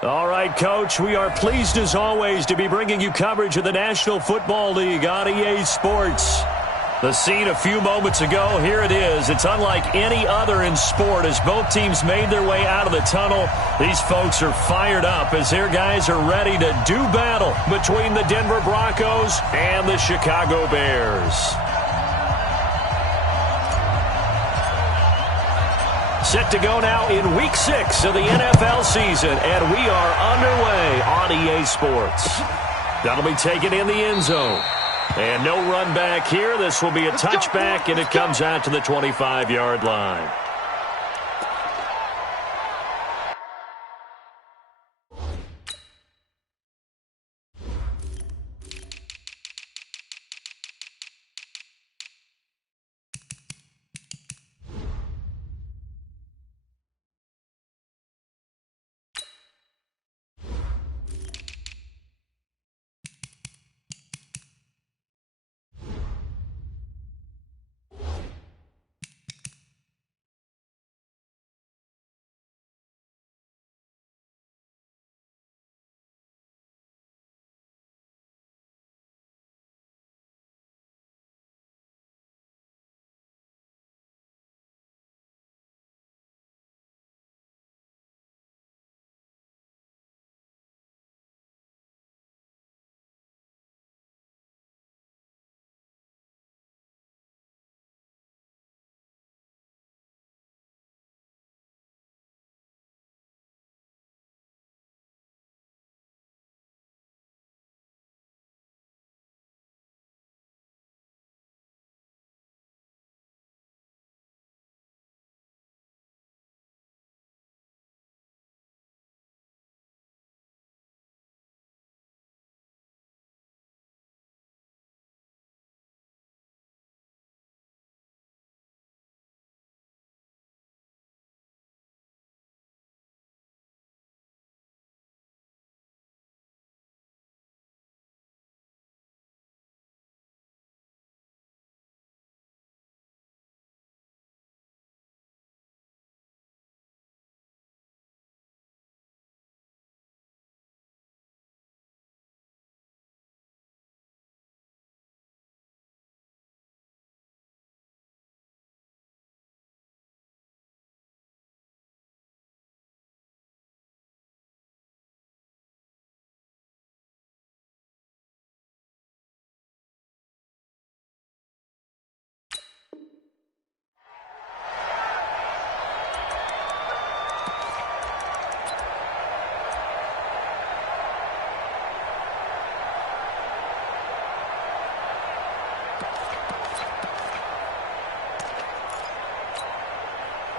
All right, Coach, we are pleased as always to be bringing you coverage of the National Football League on EA Sports. The scene a few moments ago, here it is. It's unlike any other in sport as both teams made their way out of the tunnel. These folks are fired up as their guys are ready to do battle between the Denver Broncos and the Chicago Bears. Set to go now in Week 6 of the NFL season, and we are underway on EA Sports. That'll be taken in the end zone. And no run back here. This will be a touchback, and it comes out to the 25-yard line.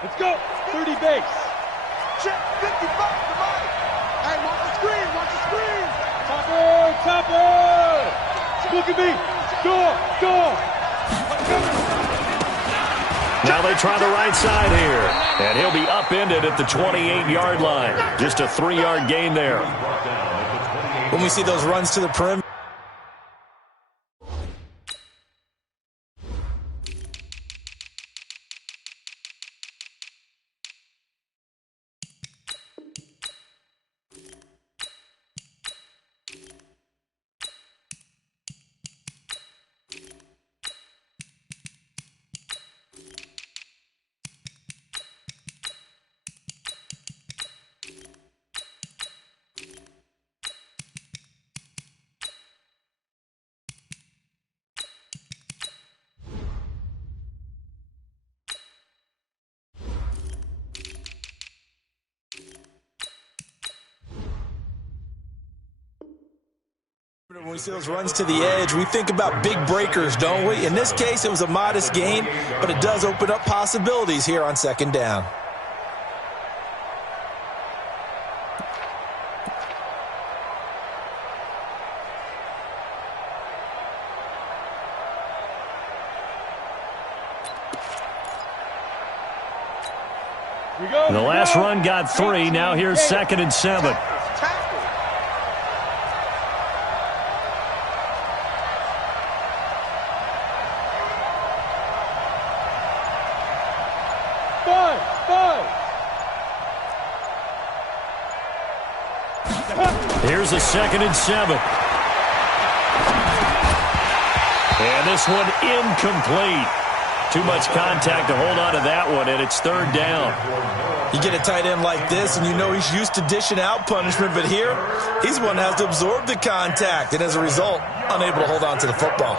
Let's go. 30 base. Check 55 to Mike. Hey, watch the screen. Watch the screen. Topper. Topper. Look at me. Go. Now they try the right side here. And he'll be upended at the 28-yard line. Just a 3-yard gain there. When we see those runs to the perimeter. When we see those runs to the edge, we think about big breakers, don't we? In this case, it was a modest gain, but it does open up possibilities here on second down. The last run got 3. Now here's 2nd and 7. Here's a 2nd and 7. And this one incomplete. Too much contact to hold on to that one, and it's 3rd down. You get a tight end like this, and you know he's used to dishing out punishment, but here, he's the one that has to absorb the contact, and as a result, unable to hold on to the football.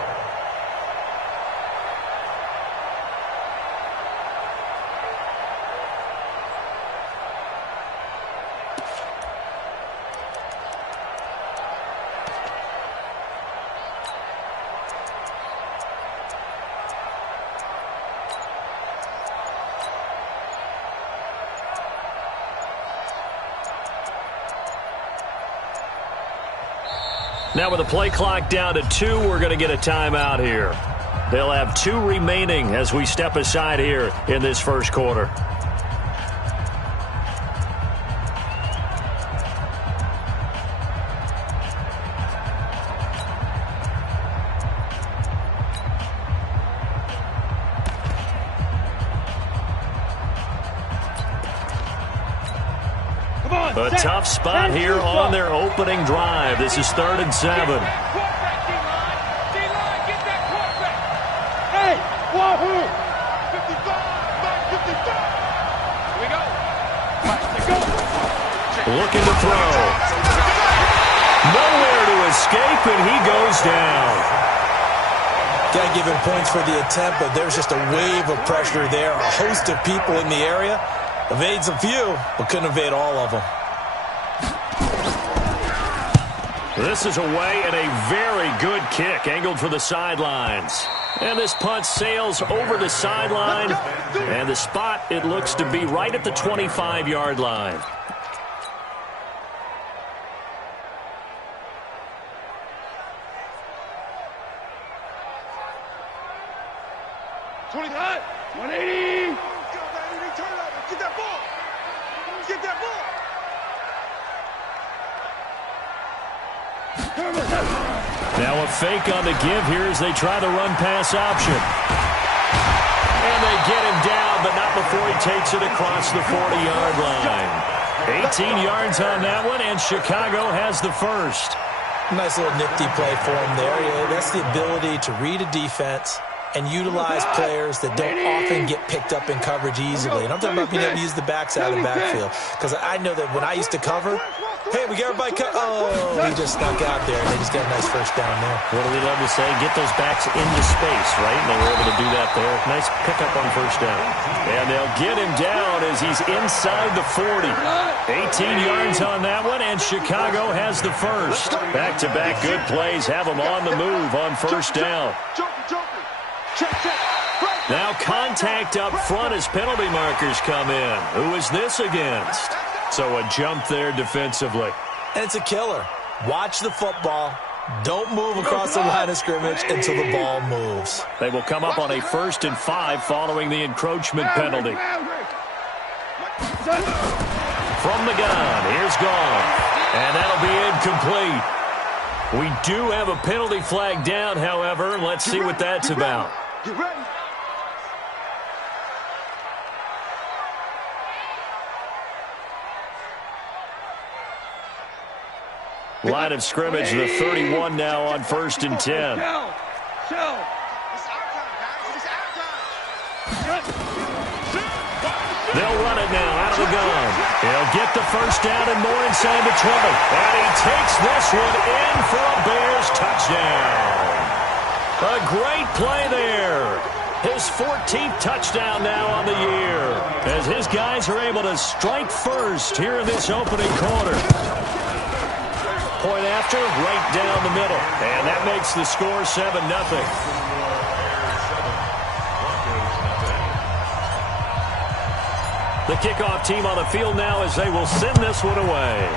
Now with the play clock down to 2, we're going to get a timeout here. They'll have 2 remaining as we step aside here in this first quarter. A tough spot here on their opening drive. This is 3rd and 7. Hey, wahoo! 55, 55. Here we go. Let's go. Looking to throw. Nowhere to escape, and he goes down. Got to give him points for the attempt, but there's just a wave of pressure there. A host of people in the area. Evades a few, but couldn't evade all of them. This is away and a very good kick angled for the sidelines. And this punt sails over the sideline. And the spot, it looks to be right at the 25-yard line. Get that ball. Get that ball. Now a fake on the give here as they try the run-pass option. And they get him down, but not before he takes it across the 40-yard line. 18 yards on that one, and Chicago has the first. Nice little nifty play for him there. Yeah, that's the ability to read a defense and utilize players that don't often get picked up in coverage easily. And I'm talking about being able to use the backside of the backfield. Because I know that when I used to cover, hey, we got everybody cut. Oh, he just snuck out there, and they just got a nice first down there. What do we love to say? Get those backs into space, right? And they were able to do that there. Nice pickup on first down. And they'll get him down as he's inside the 40. 18 yards on that one, and Chicago has the first. Back-to-back good plays have them on the move on first down. Now contact up front as penalty markers come in. Who is this against? So a jump there defensively. And it's a killer. Watch the football. Don't move across the line of scrimmage until the ball moves. They will come up on a 1st and 5 following the encroachment penalty. From the gun, here's gone. And that'll be incomplete. We do have a penalty flag down, however. Let's see what that's about. Get ready. Line of scrimmage, the 31 now on 1st and 10. It's our time, guys. It's our time. They'll run it now out of the gun. He'll get the first down and more inside the 20. And he takes this one in for a Bears touchdown. A great play there. His 14th touchdown now on the year. As his guys are able to strike first here in this opening quarter. Point after, right down the middle. And that makes the score 7-0. The kickoff team on the field now as they will send this one away.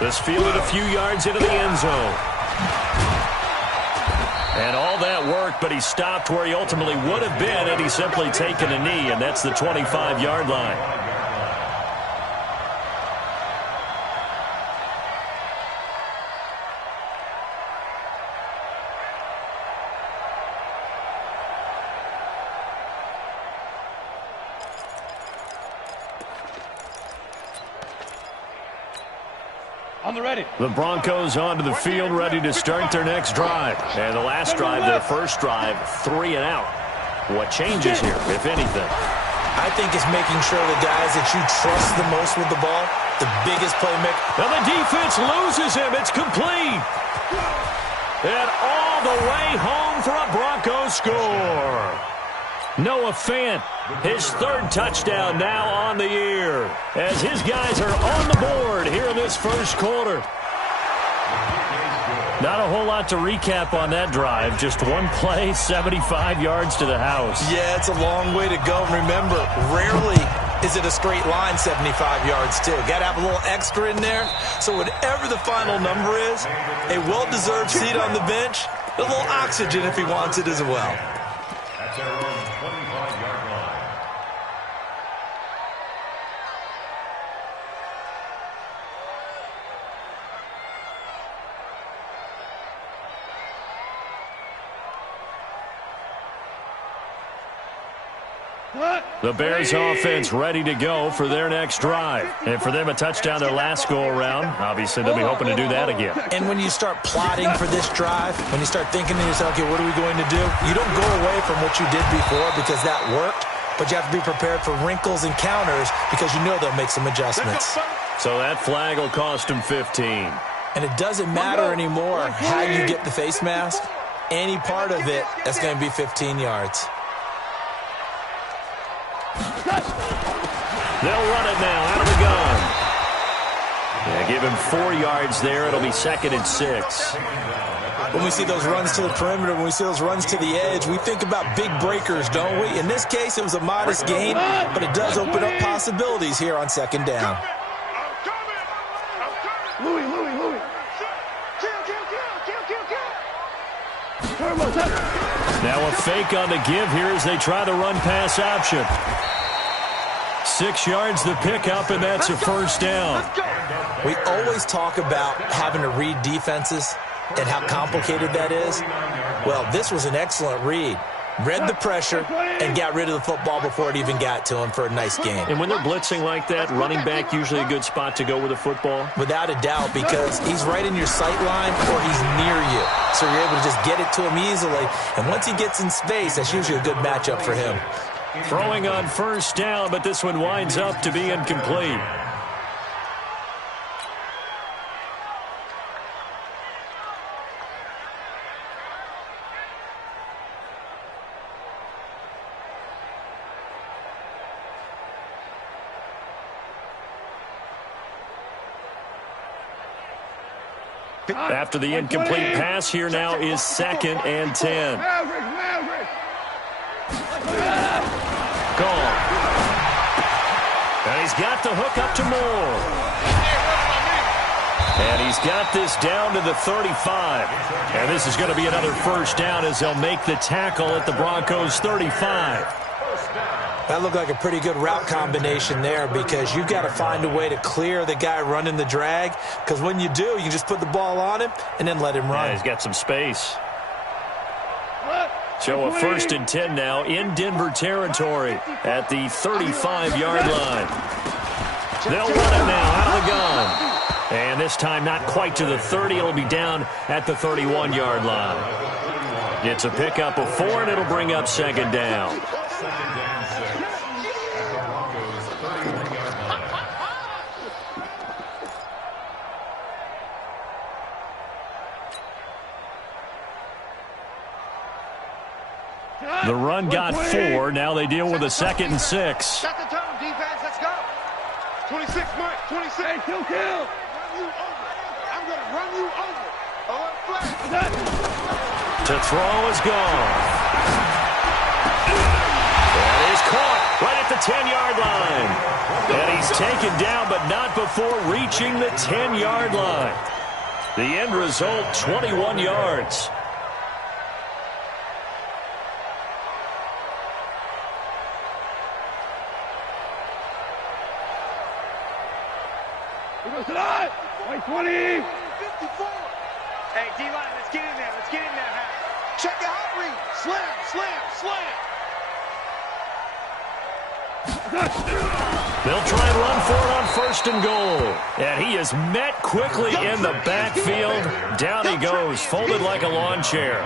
This fielded a few yards into the end zone. And all that work, but he stopped where he ultimately would have been had he simply taken a knee, and that's the 25-yard line. On the ready. The Broncos onto the field, ready to start their next drive. And the last drive, their first drive, 3 and out. What changes here, if anything? I think it's making sure the guys that you trust the most with the ball, the biggest playmaker. And the defense loses him. It's complete. And all the way home for a Broncos score. Noah Fant, his third touchdown now on the year, as his guys are on the board here in this first quarter. Not a whole lot to recap on that drive. Just one play, 75 yards to the house. Yeah, it's a long way to go. Remember, rarely is it a straight line 75 yards, too. Got to have a little extra in there. So whatever the final number is, a well-deserved seat on the bench, a little oxygen if he wants it as well. That's their own 25-yard line. The Bears offense ready to go for their next drive. And for them, a touchdown their last go-around. Obviously, they'll be hoping to do that again. And when you start plotting for this drive, when you start thinking to yourself, okay, what are we going to do? You don't go away from what you did before because that worked, but you have to be prepared for wrinkles and counters because you know they'll make some adjustments. So that flag will cost them 15. And it doesn't matter anymore how you get the face mask. Any part of it, that's going to be 15 yards. They'll run it now out of the gun. Yeah, give him 4 yards there. It'll be 2nd and 6. When we see those runs to the perimeter, when we see those runs to the edge, we think about big breakers, don't we? In this case, it was a modest gain, but it does open up possibilities here on 2nd down. Louis. Now a fake on the give here as they try the run-pass option. 6 yards the pickup, and that's a first down. We always talk about having to read defenses and how complicated that is. Well, this was an excellent read. Read the pressure and got rid of the football before it even got to him for a nice gain. And when they're blitzing like that, running back usually a good spot to go with the football? Without a doubt, because he's right in your sight line or he's near you. So you're able to just get it to him easily. And once he gets in space, that's usually a good matchup for him. Throwing on first down, but this one winds up to be incomplete. After the incomplete pass, here now is 2nd and 10. Gone. And he's got the hook up to Moore. And he's got this down to the 35. And this is going to be another first down as they'll make the tackle at the Broncos' 35. That looked like a pretty good route combination there because you've got to find a way to clear the guy running the drag, because when you do, you can just put the ball on him and then let him run. Yeah, he's got some space. So a 1st and 10 now in Denver territory at the 35-yard line. They'll run it now out of the gun. And this time not quite to the 30. It'll be down at the 31-yard line. It's a pickup of 4, and it'll bring up 2nd down. The run got 4. Now they deal with a 2nd and 6. Set the tone, defense. Let's go. 26, Mike. 26. Hey, kill. Run you over. I'm going to run you over. Flag. To throw is gone. That is caught right at the 10-yard line. And he's taken down, but not before reaching the 10-yard line. The end result, 21 yards. White 20. 54. Hey, D-line, let's get in there. Harry. Check the hot read. Slam. They'll try and run for it on 1st and goal. And he is met quickly in the backfield. Down he goes, folded like a lawn chair.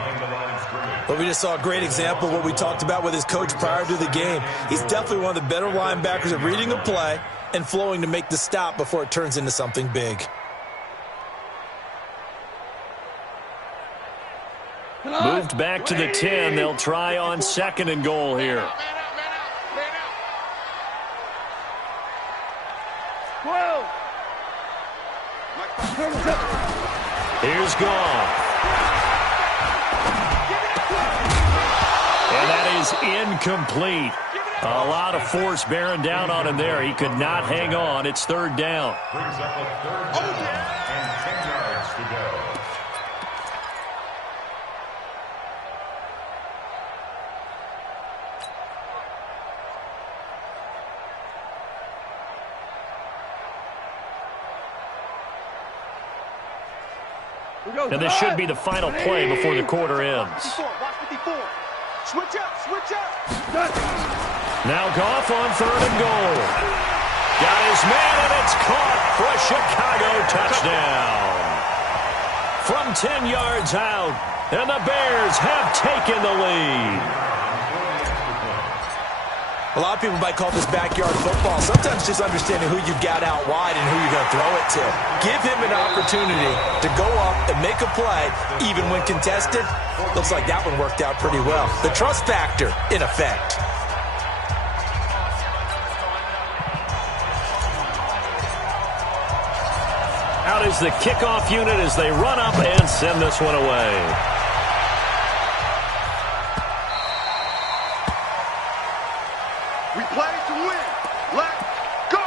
Well, we just saw a great example of what we talked about with his coach prior to the game. He's definitely one of the better linebackers at reading a play and flowing to make the stop before it turns into something big. Moved back to the 10. They'll try on 2nd and goal here. 12. Here's Goff. And that is incomplete. A lot of force bearing down on him there. He could not hang on. It's 3rd down. Brings up a 3rd down and 10 yards to go. And this should be the final play before the quarter ends. Switch up, switch up. Now Goff on 3rd and goal. Got his man, and it's caught for a Chicago touchdown. From 10 yards out, and the Bears have taken the lead. A lot of people might call this backyard football. Sometimes just understanding who you got out wide and who you're going to throw it to. Give him an opportunity to go up and make a play, even when contested. Looks like that one worked out pretty well. The trust factor in effect. Out is the kickoff unit as they run up and send this one away. We play to win. Let's go.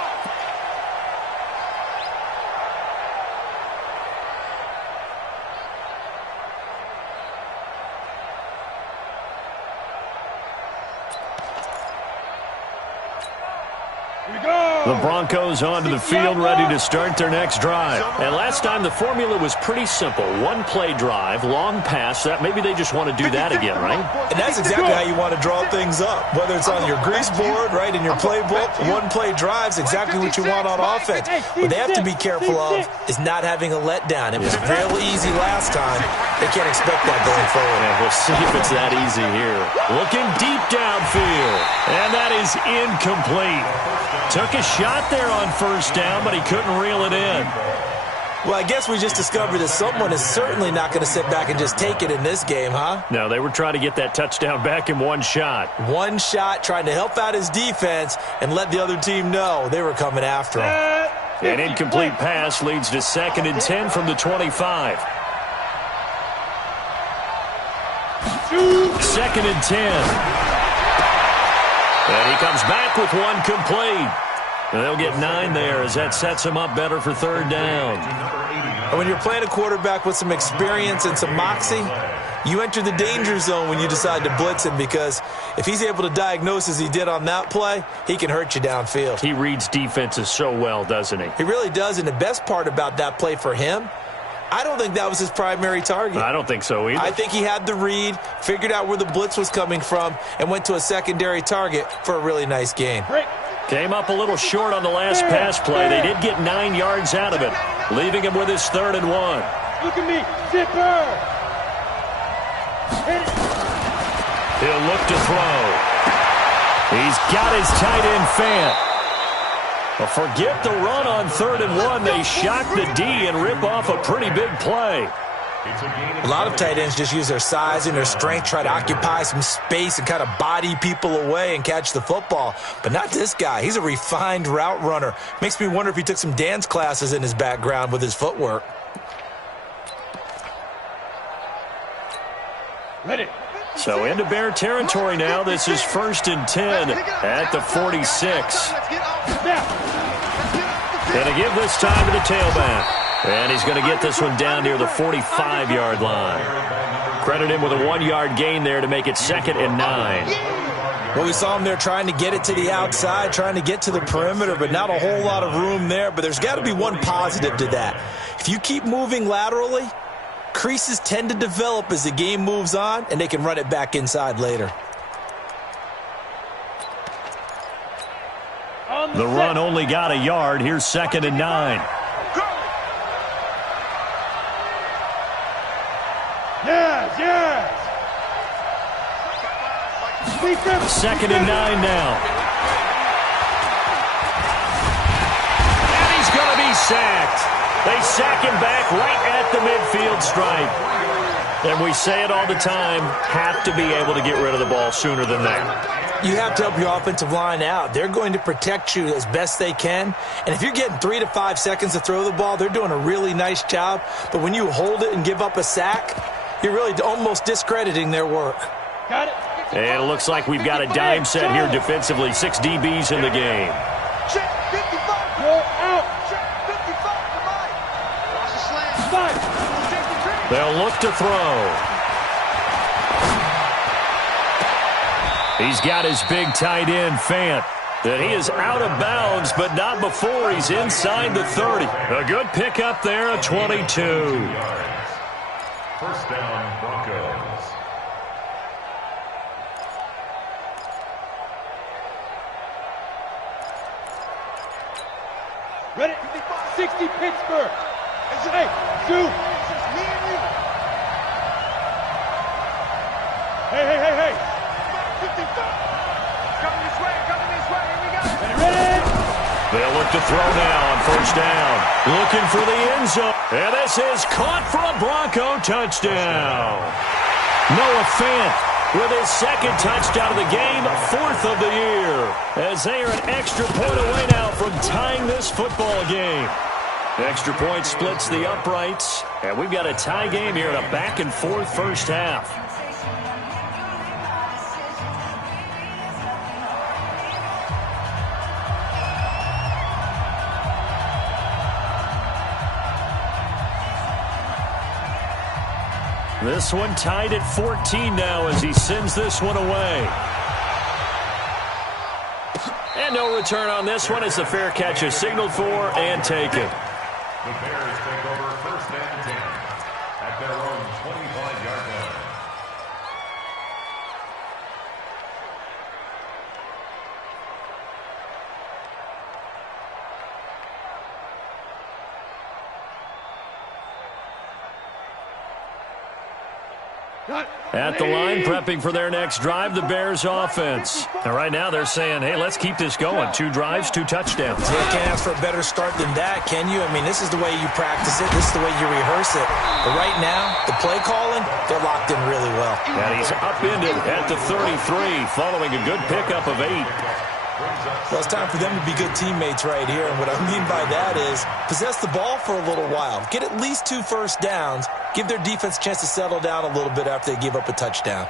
Here we go. The Broncos onto the field, ready to start their next drive. And last time the formula was pretty simple. One play drive, long pass. That maybe they just want to do that again, right? And that's exactly how you want to draw things up. Whether it's on your grease board, right, in your playbook, one play drive's exactly what you want on offense. What they have to be careful of is not having a letdown. It was real easy last time. They can't expect that going forward. Yeah, we'll see if it's that easy here. Looking deep downfield. And that is incomplete. Took a shot there on 1st down, but he couldn't reel it in. Well, I guess we just discovered that someone is certainly not going to sit back and just take it in this game, huh? No, they were trying to get that touchdown back in one shot. One shot, trying to help out his defense and let the other team know they were coming after him. An incomplete pass leads to 2nd and 10 from the 25. 2nd and 10. And he comes back with one complete. They'll get 9 there as that sets him up better for 3rd down. And when you're playing a quarterback with some experience and some moxie, you enter the danger zone when you decide to blitz him, because if he's able to diagnose as he did on that play, he can hurt you downfield. He reads defenses so well, doesn't he? He really does, and the best part about that play for him, I don't think that was his primary target. I don't think so either. I think he had the read, figured out where the blitz was coming from, and went to a secondary target for a really nice gain. Came up a little short on the last pass play. They did get 9 yards out of it, leaving him with his 3rd and 1. Look at me. Zipper. He'll look to throw. He's got his tight end Fant. Well, forget the run on 3rd and 1. They shock the D and rip off a pretty big play. A lot of tight ends just use their size and their strength, try to occupy some space and kind of body people away and catch the football. But not this guy. He's a refined route runner. Makes me wonder if he took some dance classes in his background with his footwork. Ready. So into Bear territory now. This is 1st and 10 at the 46. Going to give this time to the tailback. And he's going to get this one down near the 45-yard line. Credit him with a 1-yard gain there to make it 2nd and 9. Well, we saw him there trying to get it to the outside, trying to get to the perimeter, but not a whole lot of room there. But there's got to be one positive to that. If you keep moving laterally, creases tend to develop as the game moves on, and they can run it back inside later. On The run only got a yard. Here's 2nd and 9. Yes, yes. 2nd and 9 now. And he's going to be sacked. They sack him back right at the midfield stripe. And we say it all the time, have to be able to get rid of the ball sooner than that. You have to help your offensive line out. They're going to protect you as best they can. And if you're getting 3 to 5 seconds to throw the ball, they're doing a really nice job. But when you hold it and give up a sack, you're really almost discrediting their work. Got it. And it looks like we've got a dime set here defensively. 6 DBs in the game. Check 55. Go out. Check 55. Goodbye. Watch the slam. 5. They'll look to throw. He's got his big tight end, Fant. That he is out of bounds, but not before he's inside the 30. A good pickup there, a 22. First down, Broncos. Ready? 60 Pittsburgh. Hey, Sue. It's just me and you. Hey. 55. Coming this way. Here we go. Ready? They'll look to throw now on first down. Looking for the end zone. And this is caught for a Bronco touchdown. Noah Fant with his 2nd touchdown of the game, 4th of the year. As they are an extra point away now from tying this football game. Extra point splits the uprights. And we've got a tie game here in a back-and-forth first half. This one tied at 14 now as he sends this one away. And no return on this one as the fair catch is signaled for and taken. The Bears take over 1st and 10 at their own 25-yard line. At the line, prepping for their next drive, the Bears offense. And right now they're saying, hey, let's keep this going. 2 drives, 2 touchdowns. You can't ask for a better start than that, can you? I mean, this is the way you practice it. This is the way you rehearse it. But right now, the play calling, they're locked in really well. And he's upended at the 33, following a good pickup of 8. Well, it's time for them to be good teammates right here. And what I mean by that is possess the ball for a little while. Get at least 2 first downs. Give their defense a chance to settle down a little bit after they give up a touchdown.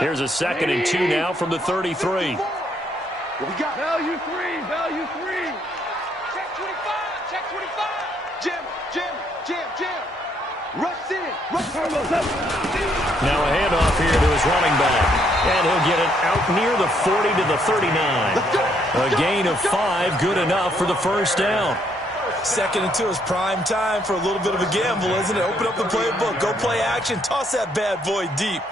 Here's a 2nd and 2 now from the 33. What we got? Value 3. Check 25. Check 25. Jim. Rush in. Now a handoff here to his running back. And he'll get it out near the 40 to the 39. A gain of 5, good enough for the first down. 2nd and 2 is prime time for a little bit of a gamble, isn't it? Open up the playbook, go play action, toss that bad boy deep.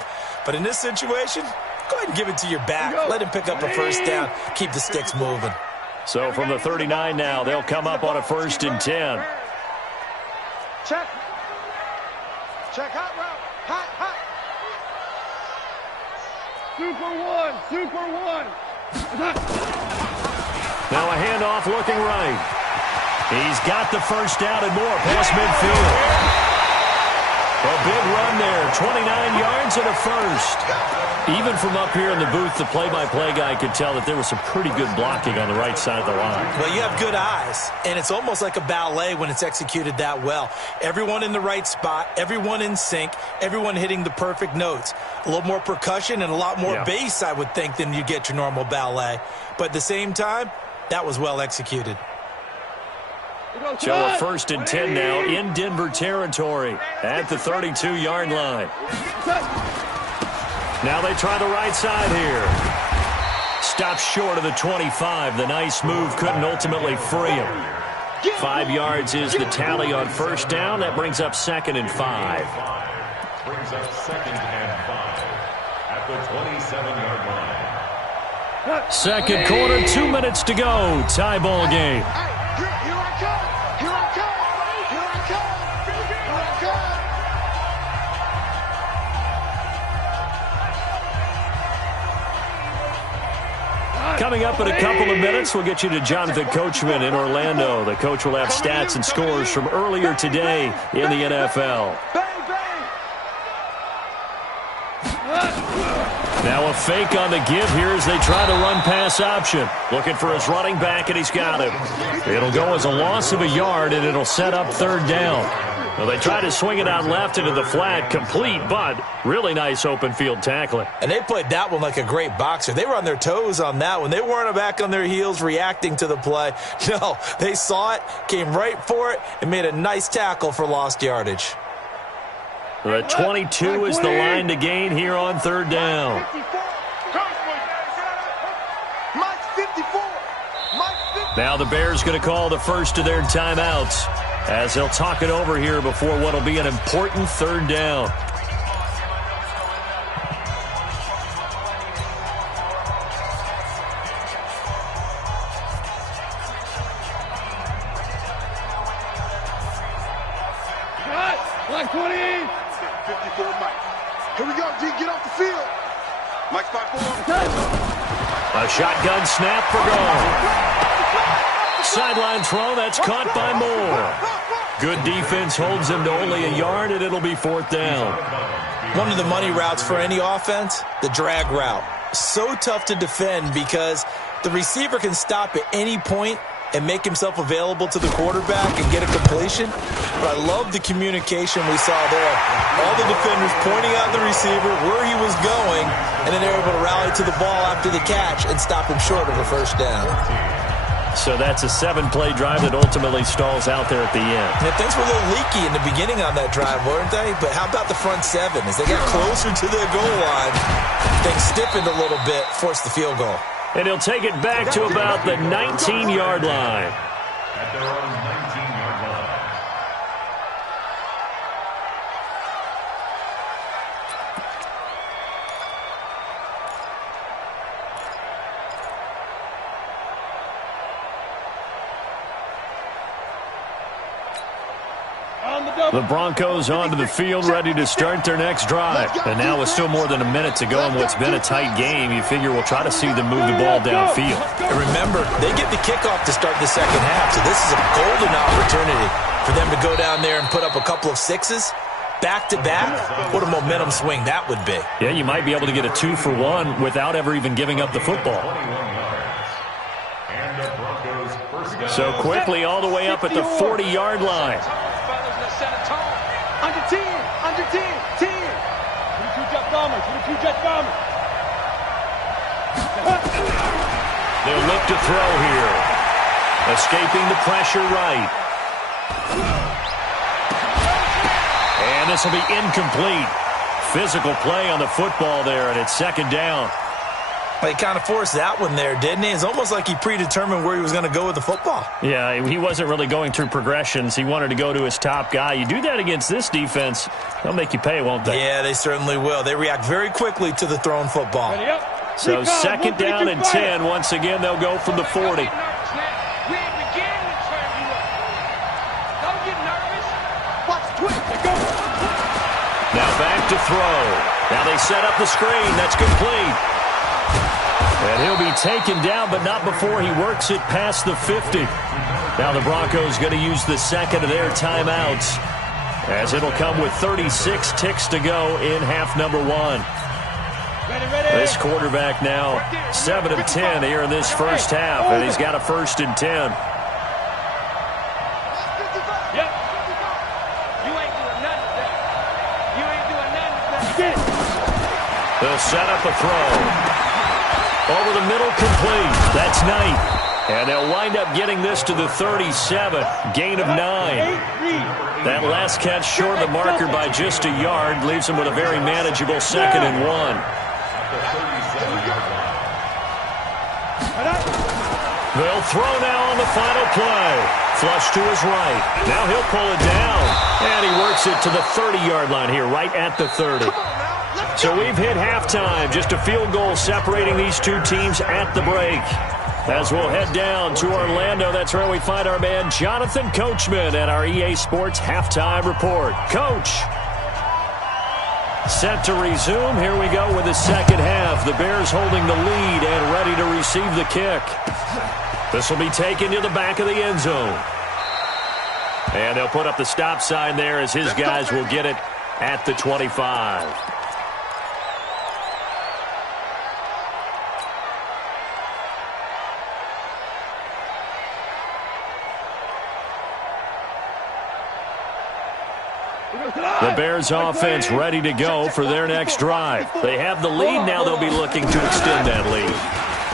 But in this situation, go ahead and give it to your back. Let him pick up a first down. Keep the sticks moving. So from the 39 now, they'll come up on a 1st and 10. Check hot route. Hot. Super one. Now a handoff looking right. He's got the first down and more past midfield. A big run there, 29 yards and a first. Even from up here in the booth, the play-by-play guy could tell that there was some pretty good blocking on the right side of the line. Well, you have good eyes, and it's almost like a ballet when it's executed that well. Everyone in the right spot, everyone in sync, everyone hitting the perfect notes. A little more percussion and a lot more bass, I would think, than you get your normal ballet. But at the same time, that was well executed. So a 1st and 10 now in Denver territory at the 32-yard line. Now they try the right side here. Stops short of the 25. The nice move couldn't ultimately free him. 5 yards is the tally on first down. That brings up 2nd and 5. Brings up 2nd and 5 at at the 27-yard line. Second quarter, 2 minutes to go. Tie ball game. Here I come. Here I come. Here I come. Here I come. Coming up in a couple of minutes, we'll get you to Jonathan Coachman in Orlando. The coach will have stats and scores from earlier today in the NFL. Now a fake on the give here as they try to run pass option. Looking for his running back, and he's got him. It'll go as a loss of a yard, and it'll set up third down. Well, they try to swing it out left into the flat, complete, but really nice open field tackling. And they played that one like a great boxer. They were on their toes on that one. They weren't back on their heels reacting to the play. No, they saw it, came right for it, and made a nice tackle for lost yardage. The 22 is the line to gain here on third down. Now the Bears going to call the first of their timeouts as they'll talk it over here before what will be an important third down. Line 20. 54 Mike. Here we go, G. Get off the field. Mike 5-4. A shotgun snap for goal. Sideline throw, that's caught by Moore. Good defense holds him to only a yard, and it'll be fourth down. One of the money routes for any offense, the drag route. So tough to defend because the receiver can stop at any point and make himself available to the quarterback and get a completion. But I love the communication we saw there. All the defenders pointing out the receiver, where he was going, and then they're able to rally to the ball after the catch and stop him short of a first down. So that's a 7-play drive that ultimately stalls out there at the end. Yeah, things were a little leaky in the beginning on that drive, weren't they? But how about the front seven? As they got closer to the goal line, things stiffened a little bit, forced the field goal. And he'll take it back to about the 19-yard line. At their own 19-yard line. The Broncos onto the field, ready to start their next drive. And now with still more than a minute to go in what's been a tight game, you figure we'll try to see them move the ball downfield. And remember, they get the kickoff to start the second half, so this is a golden opportunity for them to go down there and put up a couple of sixes. Back-to-back, what a momentum swing that would be. Yeah, you might be able to get a 2-for-1 without ever even giving up the football. So quickly all the way up at the 40-yard line. Under 10, under 10, 10. 22 jet bombers, 22 jet bombers. They'll look to throw here. Escaping the pressure right. And this will be incomplete. Physical play on the football there, and it's second down. He kind of forced that one there, didn't he? It's almost like he predetermined where he was going to go with the football. Yeah, he wasn't really going through progressions. He wanted to go to his top guy. You do that against this defense, they'll make you pay, won't they? Yeah, they certainly will. They react very quickly to the thrown football. So second down and 10. Once again, they'll go from the 40. Now back to throw. Now they set up the screen. That's complete. And he'll be taken down, but not before he works it past the 50. Now the Broncos going to use the second of their timeouts, as it'll come with 36 ticks to go in half number one. This quarterback now 7 of 10 here in this first half, and he's got a 1st and 10. They'll set up a throw. Over the middle, complete. That's Knight. And they'll wind up getting this to the 37. Gain of 9. That last catch short of the marker by just a yard leaves them with a very manageable 2nd and 1. They'll throw now on the final play. Flush to his right. Now he'll pull it down. And he works it to the 30-yard line here, right at the 30. So we've hit halftime. Just a field goal separating these two teams at the break. As we'll head down to Orlando, that's where we find our man Jonathan Coachman at our EA Sports Halftime Report. Coach. Set to resume. Here we go with the second half. The Bears holding the lead and ready to receive the kick. This will be taken to the back of the end zone. And they'll put up the stop sign there as his guys will get it at the 25. The Bears offense ready to go for their next drive. They have the lead. Now they'll be looking to extend that lead.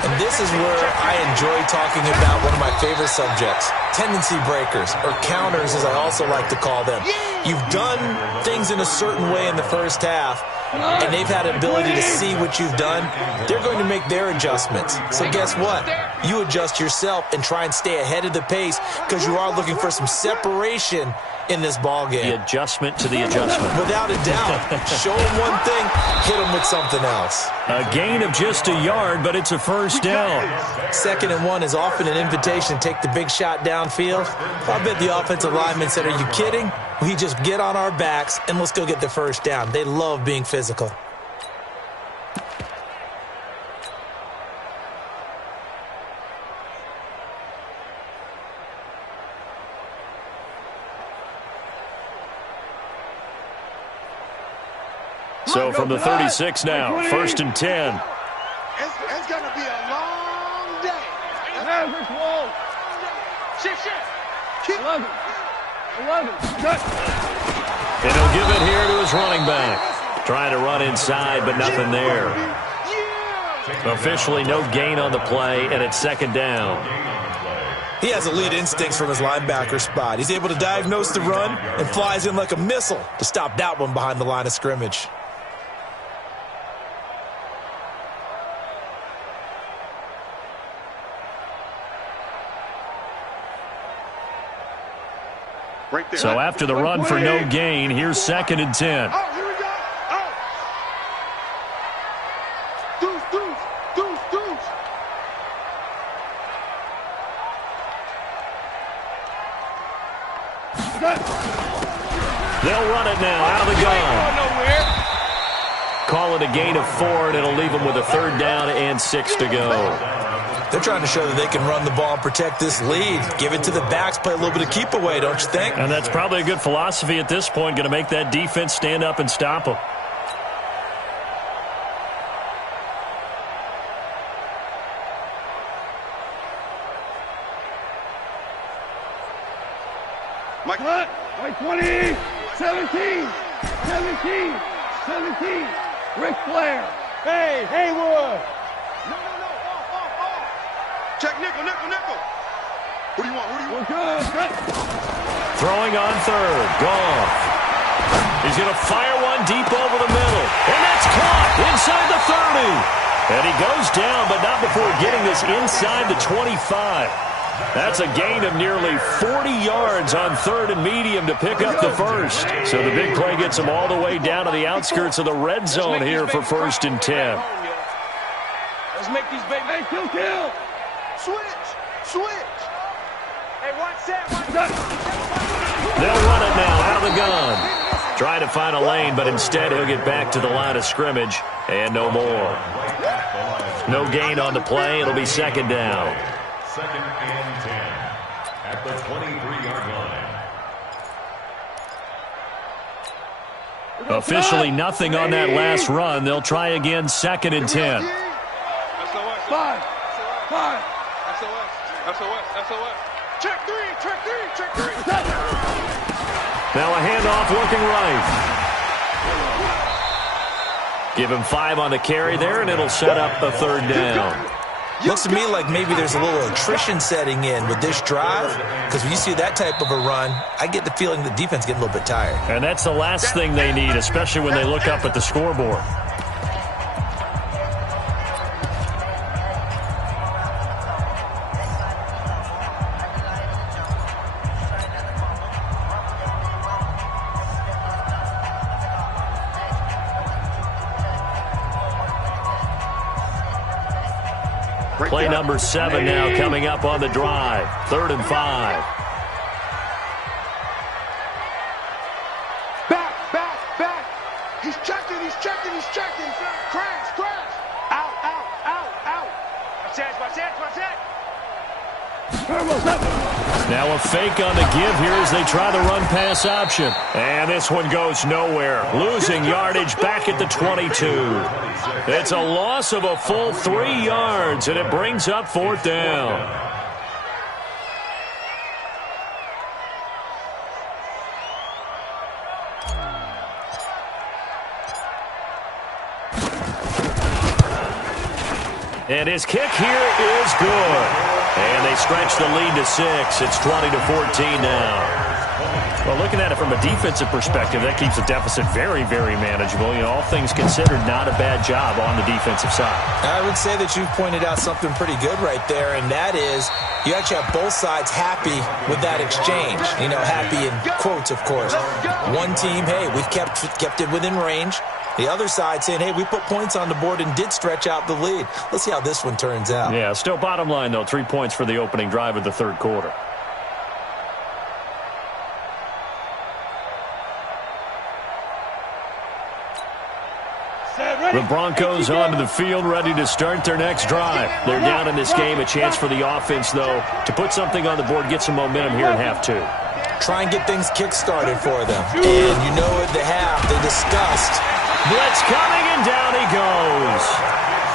And this is where I enjoy talking about one of my favorite subjects, tendency breakers, or counters as I also like to call them. You've done things in a certain way in the first half, and they've had ability to see what you've done. They're going to make their adjustments. So guess what? You adjust yourself and try and stay ahead of the pace because you are looking for some separation in this ball game. The adjustment to the adjustment. Without a doubt. Show them one thing, hit them with something else. A gain of just a yard, but it's a first down. 2nd and 1 is often an invitation to take the big shot downfield. I bet the offensive lineman said, are you kidding? We just get on our backs and let's go get the first down. They love being physical. So from the 36 now, 1st and 10. It's going to be a long day. Shift. 11. And he'll give it here to his running back. Trying to run inside, but nothing there. Officially no gain on the play, and it's 2nd down. He has elite instincts from his linebacker spot. He's able to diagnose the run and flies in like a missile to stop that one behind the line of scrimmage. Right there. So after the run for no gain, here's 2nd and 10. Oh, here we go. Oh. Deuce. They'll run it now out of the gun. Call it a gain of 4, and it'll leave them with a 3rd down and 6 to go. They're trying to show that they can run the ball and protect this lead. Give it to the backs, play a little bit of keep away, don't you think? And that's probably a good philosophy at this point, going to make that defense stand up and stop them. Mike. 20, 17. Ric Flair. Hey, Haywood. No. Check nickel. Who do you want? Throwing on 3rd. Goff. He's going to fire one deep over the middle. And that's caught inside the 30. And he goes down, but not before getting this inside the 25. That's a gain of nearly 40 yards on 3rd and medium to pick up the first. So the big play gets him all the way down to the outskirts of the red zone here for 1st and 10. Let's make these big men kill. Switch. Hey, watch that. They'll run it now out of the gun. Trying to find a lane, but instead he'll get back to the line of scrimmage. And no more. No gain on the play. It'll be 2nd down. 2nd and 10 at the 23-yard line. Officially nothing on that last run. They'll try again, 2nd and 10. Five. SOS. Check three. Now a handoff looking right. Give him 5 on the carry there, and it'll set up a 3rd down. Looks to me like maybe there's a little attrition setting in with this drive, because when you see that type of a run, I get the feeling the defense getting a little bit tired. And that's the last thing they need, especially when they look up at the scoreboard. Play number 7 now coming up on the drive. 3rd and 5. Back. He's checking. Crash. Out. Watch it. Now a fake on the give here as they try the run-pass option. And this one goes nowhere. Losing yardage back at the 22. It's a loss of a full 3 yards, and it brings up 4th down. And his kick here is good. And they stretch the lead to 6. It's 20-14 now. Well, looking at it from a defensive perspective, that keeps the deficit very, very manageable. You know, all things considered, not a bad job on the defensive side. I would say that you've pointed out something pretty good right there, and that is you actually have both sides happy with that exchange. You know, happy in quotes, of course. One team, hey, we've kept it within range. The other side saying, hey, we put points on the board and did stretch out the lead. Let's see how this one turns out. Yeah, still bottom line, though, 3 points for the opening drive of the 3rd quarter. The Broncos onto the field, ready to start their next drive. They're down in this game. A chance for the offense, though, to put something on the board, get some momentum here in half 2. Try and get things kick-started for them. And you know at the half, they discussed. Blitz coming, and down he goes.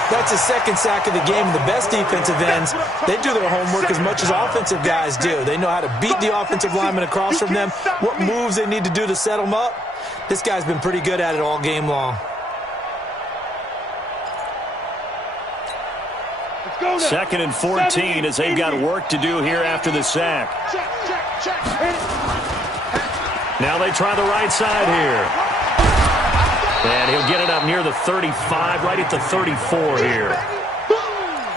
That's his 2nd sack of the game. The best defensive ends, they do their homework as much as offensive guys do. They know how to beat the offensive lineman across from them, what moves they need to do to set them up. This guy's been pretty good at it all game long. 2nd and 14 as they've got work to do here after the sack. Now they try the right side here. And he'll get it up near the 35, right at the 34 here.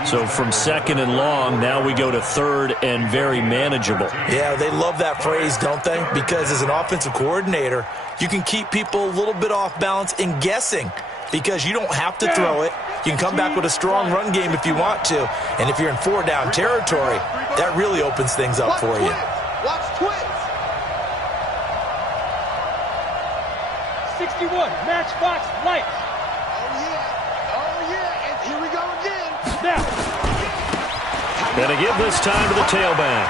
So from 2nd and long, now we go to 3rd and very manageable. Yeah, they love that phrase, don't they? Because as an offensive coordinator, you can keep people a little bit off balance and guessing because you don't have to throw it. You can come back with a strong run game if you want to. And if you're in 4-down territory, that really opens things up for you. Watch twins. 61, matchbox light. Oh yeah, and here we go again. Now. Gonna give this time to the tailback.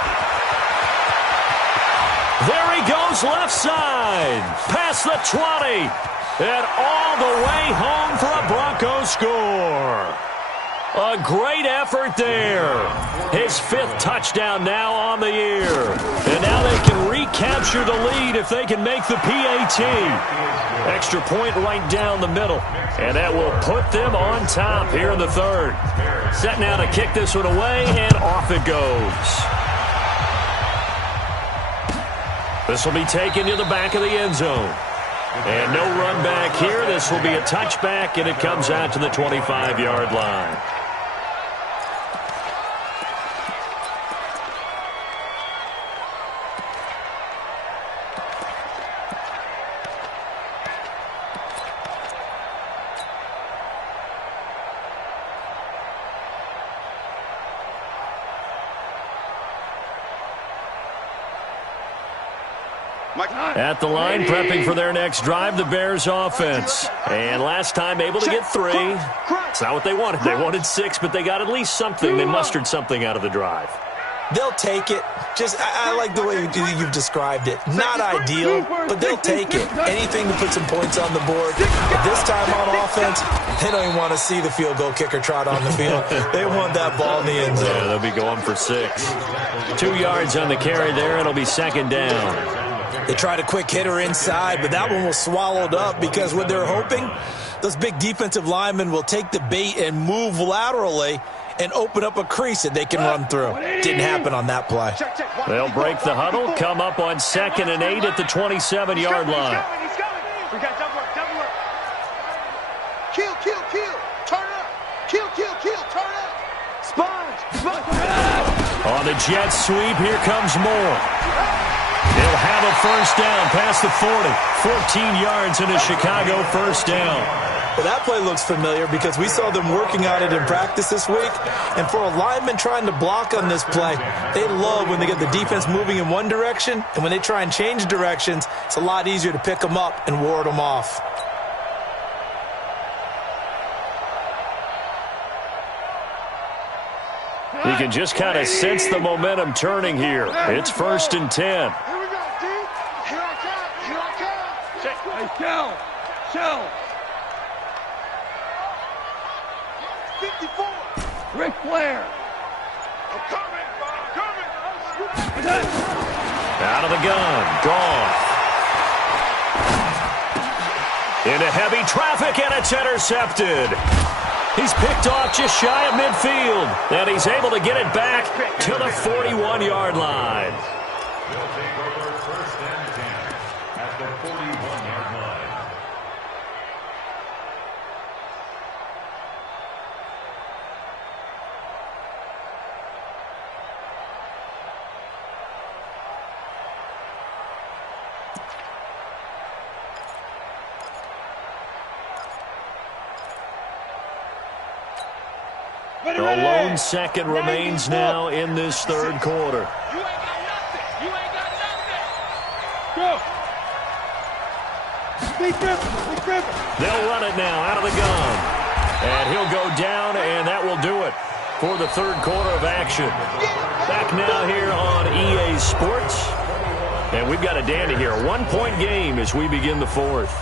There he goes, left side. Past the 20. And all the way home for a Broncos score. A great effort there. His 5th touchdown now on the year. And now they can recapture the lead if they can make the PAT. Extra point right down the middle. And that will put them on top here in the 3rd. Set now to kick this one away, and off it goes. This will be taken to the back of the end zone. And no run back here. This will be a touchback, and it comes out to the 25-yard line. At the line, prepping for their next drive, the Bears offense. And last time able to get 3. It's not what they wanted. They wanted 6, but they got at least something. They mustered something out of the drive. They'll take it. I like the way you've described it. Not ideal, but they'll take it. Anything to put some points on the board. But this time on offense, they don't even want to see the field goal kicker trot on the field. They want that ball in the end zone. Yeah, they'll be going for 6. 2 yards on the carry there. It'll be 2nd down. They tried a quick hitter inside, but that one was swallowed up because what they're hoping, those big defensive linemen will take the bait and move laterally and open up a crease that they can run through. Didn't happen on that play. They'll break the huddle, come up on 2nd and 8 at the 27-yard line. We got double up. Kill. Turn up. Kill. Turn up. Sponge. On the jet sweep, here comes Moore. He'll have a first down past the 40. 14 yards in a Chicago first down. Well, that play looks familiar because we saw them working on it in practice this week. And for a lineman trying to block on this play, they love when they get the defense moving in one direction, and when they try and change directions, it's a lot easier to pick them up and ward them off. You can just kind of sense the momentum turning here. It's 1st and 10. Here we go, D. Here I come. Here I come. Hey, shell. 54. Ric Flair. I'm coming. Out of the gun. Gone. Into heavy traffic, and it's intercepted. He's picked off just shy of midfield, and he's able to get it back to the 41-yard line. They'll take over 1st and 10 at the 41-yard line. The lone second remains now in this third quarter. You ain't got nothing. Go. Big River. They'll run it now out of the gun. And he'll go down, and that will do it for the third quarter of action. Back now here on EA Sports. And we've got a dandy here. A 1-point game as we begin the fourth.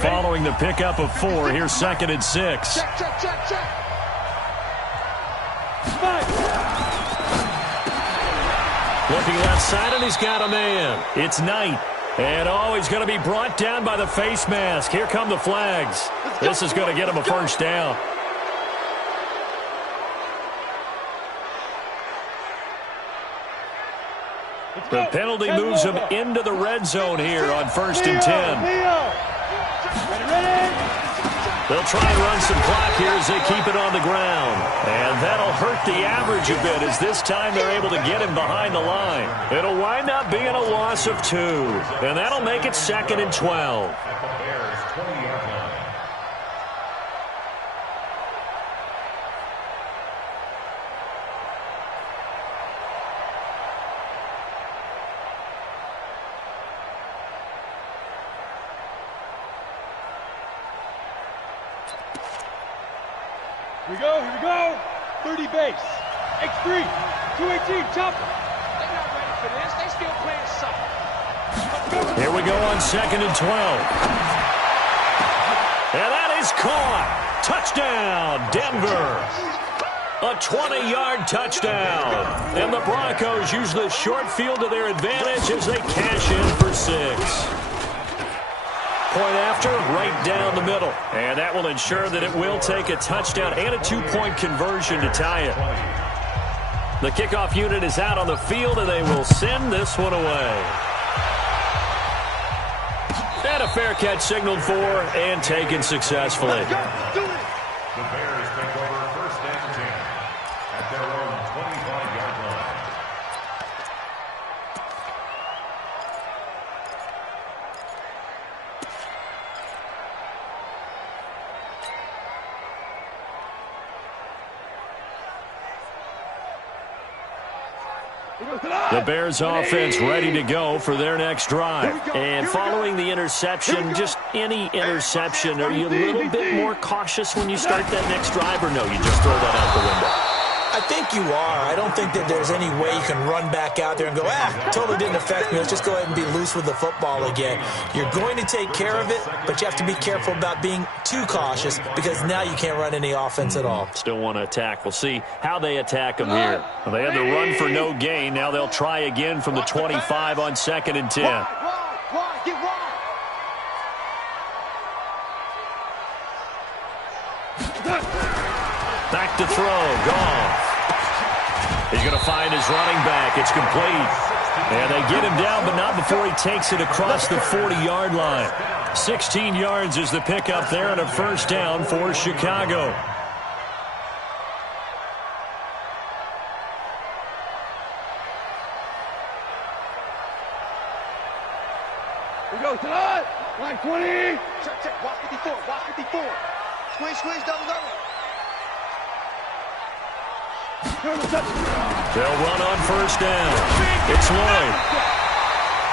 Following the pickup of 4, here's 2nd and 6. Check. Looking left side, and he's got a man. It's Knight. And he's going to be brought down by the face mask. Here come the flags. This is going to get him a first down. The penalty moves him into the red zone here on 1st and 10. Ready. They'll try and run some clock here as they keep it on the ground. And that'll hurt the average a bit as this time they're able to get him behind the line. It'll wind up being a loss of 2. And that'll make it 2nd and 12. At the Bears' 20-yard line. Here we go. 30 base. X3. 218. Chopper. They're not ready for this. They still playing soccer. Here we go on 2nd and 12. And that is caught. Touchdown, Denver. A 20-yard touchdown. And the Broncos use the short field to their advantage as they cash in for 6. Point after, right down the middle. And that will ensure that it will take a touchdown and a 2-point conversion to tie it. The kickoff unit is out on the field, and they will send this one away. And a fair catch signaled for and taken successfully. The Bears take over 1st and 10 at their own 25-yard line. The Bears offense ready to go for their next drive. And following the interception, just any interception, are you a little bit more cautious when you start that next drive, or no, you just throw that out the window? I think you are. I don't think that there's any way you can run back out there and go, totally didn't affect me. Let's just go ahead and be loose with the football again. You're going to take care of it, but you have to be careful about being too cautious because now you can't run any offense at all. Still want to attack. We'll see how they attack them here. Well, they had the run for no gain. Now they'll try again from the 25 on 2nd and 10. Wide. Get wide. Back to throw. Gone. He's going to find his running back. It's complete. And they get him down, but not before he takes it across the 40-yard line. 16 yards is the pickup there, and a first down for Chicago. 4. Squeeze, squeeze, double, double. They'll run on first down. It's Lloyd.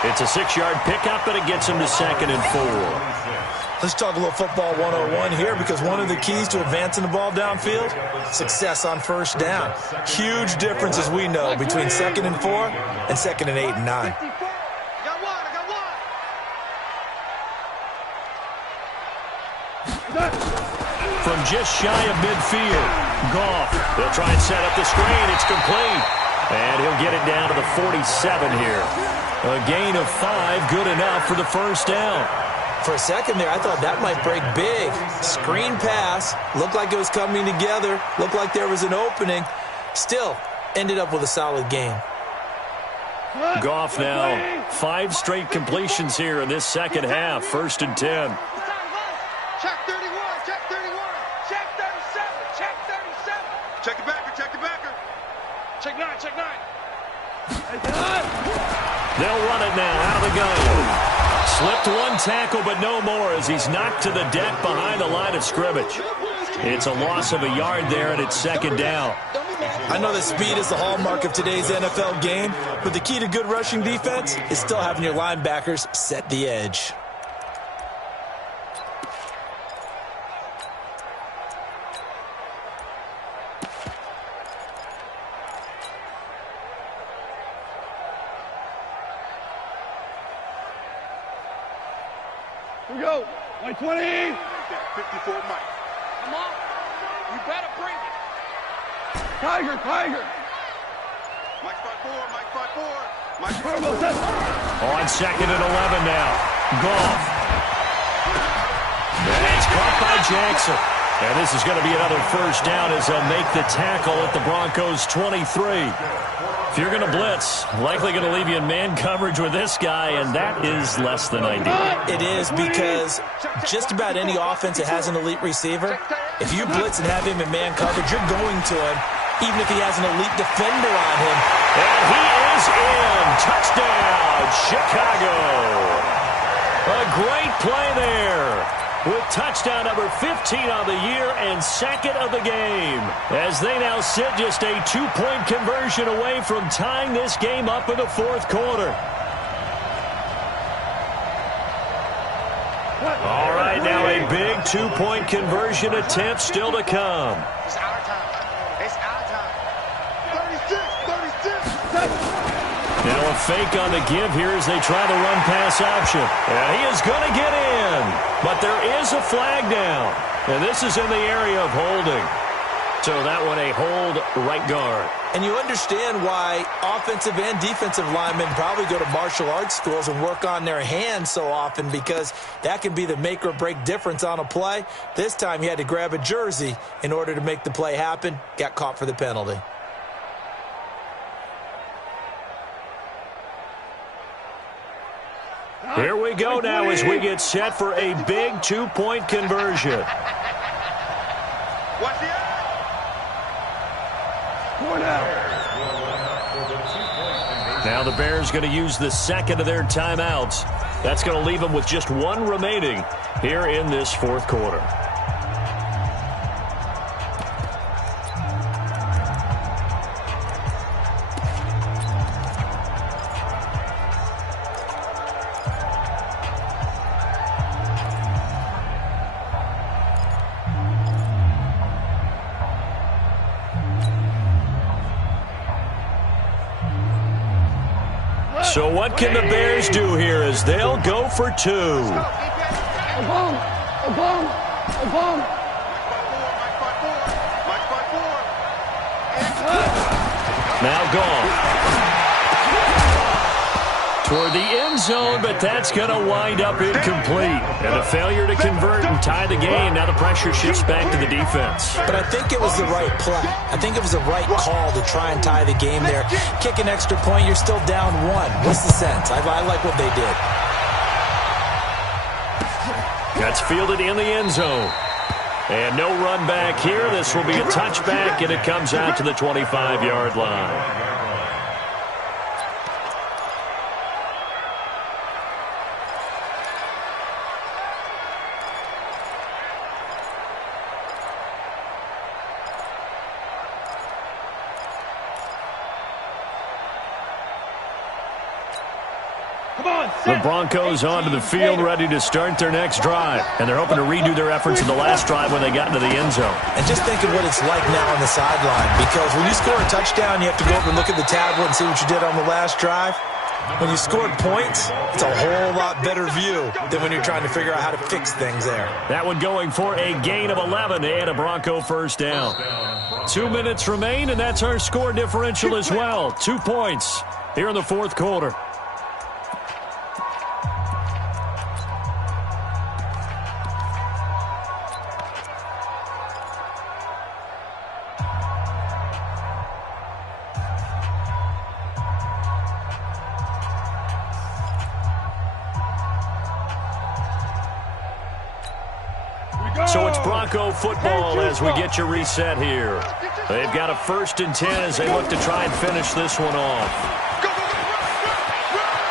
It's a 6-yard pickup, and it gets him to 2nd and 4. Let's talk a little football 101 here, because one of the keys to advancing the ball downfield, success on first down. Huge difference, as we know, between 2nd and 4 and 2nd and 8 and 9. I got one. From just shy of midfield, Goff. They'll try and set up the screen. It's complete. And he'll get it down to the 47 here. A gain of 5, good enough for the first down. For a second there, I thought that might break big. Screen pass. Looked like it was coming together. Looked like there was an opening. Still, ended up with a solid gain. Goff now, 5 straight completions here in this second half. 1st and 10. Check 31, check 31. Check 37, check 37. Check your backer, check your backer. Check 9, check 9. They'll run it now out of the gun. Slipped one tackle, but no more as he's knocked to the deck behind the line of scrimmage. It's a loss of a yard there, and it's 2nd down. I know that speed is the hallmark of today's NFL game, but the key to good rushing defense is still having your linebackers set the edge. Here we go. 120. 54 Mike. Come on. You better bring it. Tiger, Tiger. Mike 5-4, Mike 5-4. Mike Turbo set. On 2nd and 11 now. Goff. And it's caught by Jackson. And this is going to be another first down as they'll make the tackle at the Broncos 23. If you're going to blitz, likely going to leave you in man coverage with this guy, and that is less than ideal. It is, because just about any offense that has an elite receiver, if you blitz and have him in man coverage, you're going to him, even if he has an elite defender on him. And he is in. Touchdown, Chicago. A great play there, with touchdown number 15 on the year and 2nd of the game, as they now sit just a 2-point conversion away from tying this game up in the 4th quarter. All right, now a big 2-point conversion attempt still to come. It's our time. It's our time. 36, 36. Now a fake on the give here as they try the run-pass option. And he is going to get in. But there is a flag down. And this is in the area of holding. So that one a hold right guard. And you understand why offensive and defensive linemen probably go to martial arts schools and work on their hands so often, because that can be the make or break difference on a play. This time he had to grab a jersey in order to make the play happen. Got caught for the penalty. Here we go now as we get set for a big 2-point conversion. Watch the eye. Now the Bears going to use the 2nd of their timeouts. That's going to leave them with just 1 remaining here in this 4th quarter. So what can the Bears do here as they'll go for 2? A bomb. A bomb. A bomb. Mike 5-4, Mike 5-4. Now gone. Toward the end zone, but that's going to wind up incomplete. And a failure to convert and tie the game. Now the pressure shifts back to the defense. But I think it was the right play. I think it was the right call to try and tie the game there. Kick an extra point, you're still down 1. What's the sense? I like what they did. That's fielded in the end zone. And no run back here. This will be a touchback, and it comes out to the 25-yard line. The Broncos onto the field, ready to start their next drive. And they're hoping to redo their efforts in the last drive when they got into the end zone. And just think of what it's like now on the sideline. Because when you score a touchdown, you have to go over and look at the tablet and see what you did on the last drive. When you scored points, it's a whole lot better view than when you're trying to figure out how to fix things there. That one going for a gain of 11 and a Bronco first down. 2 minutes remain, and that's our score differential as well. 2 points here in the fourth quarter. So it's Bronco football as we get you reset here. They've got a 1st and 10 as they look to try and finish this one off.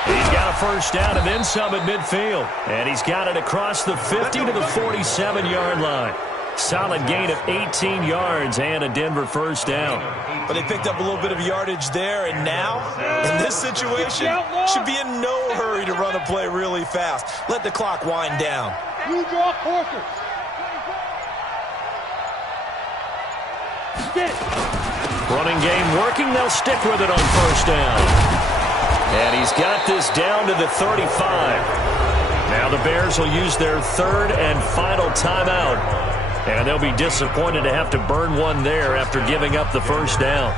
He's got a first down and then some at midfield. And he's got it across the 50 to the 47-yard line. Solid gain of 18 yards and a Denver first down. But they picked up a little bit of yardage there, and now, in this situation, should be in no hurry to run a play really fast. Let the clock wind down. You draw quarters. Running game working. They'll stick with it on first down. And he's got this down to the 35. Now the Bears will use their 3rd and final timeout. And they'll be disappointed to have to burn one there after giving up the first down.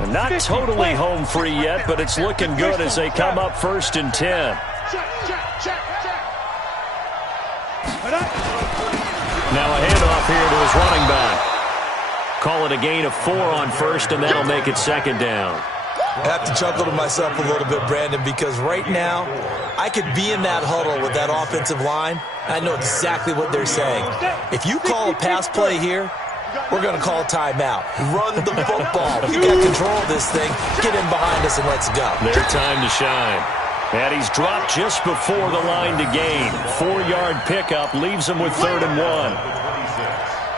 And not totally home free yet, but it's looking good as they come up 1st and 10. Now a handoff here to his running back. Call it a gain of 4 on first, and that'll make it 2nd down. I have to chuckle to myself a little bit, Brandon, because right now I could be in that huddle with that offensive line. I know exactly what they're saying. If you call a pass play here, we're going to call timeout. Run the football. We got control of this thing. Get in behind us and let's go. Their time to shine. And he's dropped just before the line to gain. 4-yard pickup leaves him with 3rd and 1.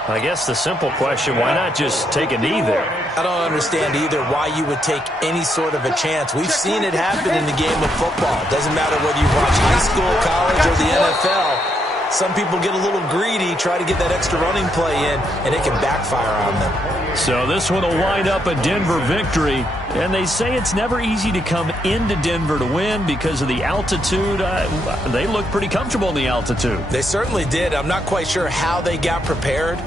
I guess the simple question, why not just take a knee there? I don't understand either why you would take any sort of a chance. We've seen it happen in the game of football. Doesn't matter whether you watch high school, college, or the NFL. Some people get a little greedy, try to get that extra running play in, and it can backfire on them. So this one will wind up a Denver victory. And they say it's never easy to come into Denver to win because of the altitude. They look pretty comfortable in the altitude. They certainly did. I'm not quite sure how they got prepared.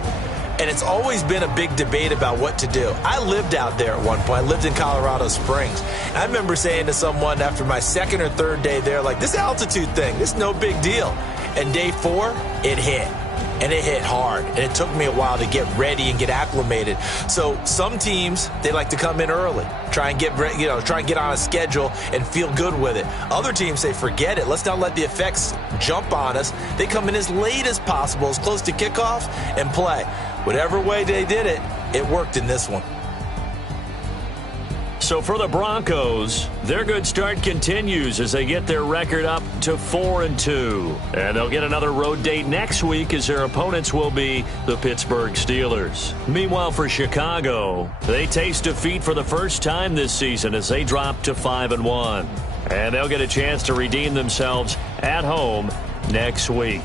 And it's always been a big debate about what to do. I lived out there at one point. I lived in Colorado Springs. And I remember saying to someone after my 2nd or 3rd day there, like, this altitude thing, this is no big deal. And day 4, it hit. And it hit hard. And it took me a while to get ready and get acclimated. So some teams, they like to come in early, try and get on a schedule and feel good with it. Other teams say, forget it. Let's not let the effects jump on us. They come in as late as possible, as close to kickoff, and play. Whatever way they did it, it worked in this one. So for the Broncos, their good start continues as they get their record up to 4-2. And they'll get another road date next week as their opponents will be the Pittsburgh Steelers. Meanwhile, for Chicago, they taste defeat for the first time this season as they drop to 5-1. And they'll get a chance to redeem themselves at home next week.